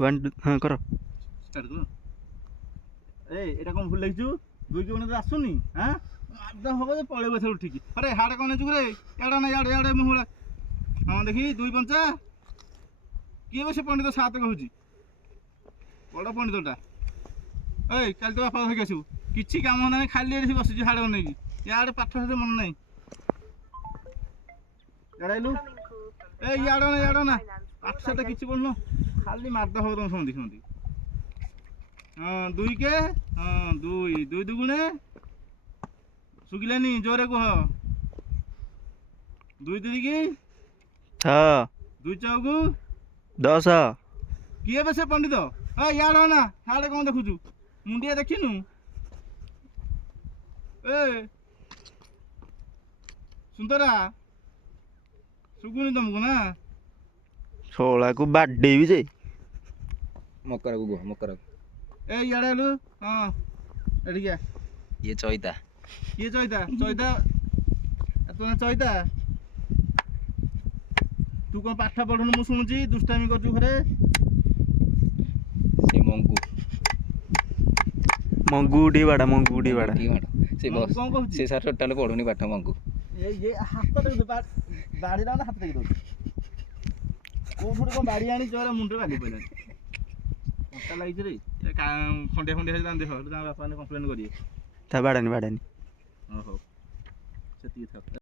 हाँ कर स्टार्ट करो ए एटा कोन भूल लेखिछु दुई के बने आसुनी हां आदा होबो जे पळेबो से उठिकी अरे हाडे कोन नेचु रे याडा ना याडे याडे मुहुला हां देखी दुई पंचा किए बे से पंडित सात कहूची बड़ पंडितटा ए चल तो बापा धरिक आसु किछि काम होना नहीं खाली एठी बसिछु हाडे नै की याडे पाठ से मन नहीं याडैलु ए याडा ना पाठ से किछि बोलनो खाली मारदा हो तुम समझी समझी हाँ दुई के हाँ दुई दुई दुगुणे सुगिलानी जोरे कह दुई दुई की 6 दुई चौकु 10 किए बे से पंडित यार ना हाड़े कौन देखुचु मुंडिया देखिनु ए सुंदरा सुगुनी तुमको ना छोला को बाडे भी जे मकर को मकर ए याडे लु हां एठी क्या ये चौथा ये चौथा चौथा तू ना चौथा तू कौन पाठ पढ़ुनु मु शुणुची दुष्टामी करछु घरे से मंगू मंगूडी बाड़ा ठीक माड़ से बस कौन कहू से सर टोटल पढुनी पाठ मंगू ये हाथ तक बाड़ी ना हाथ तक दो कोठुर को बाड़ी आनी जोरा मुंडे बाली पइला मक्का लागिछ रे खंडिया खंडिया हे दान देखो बापा ने कंप्लेन करिए ता बाड़ानी ओहो सेती था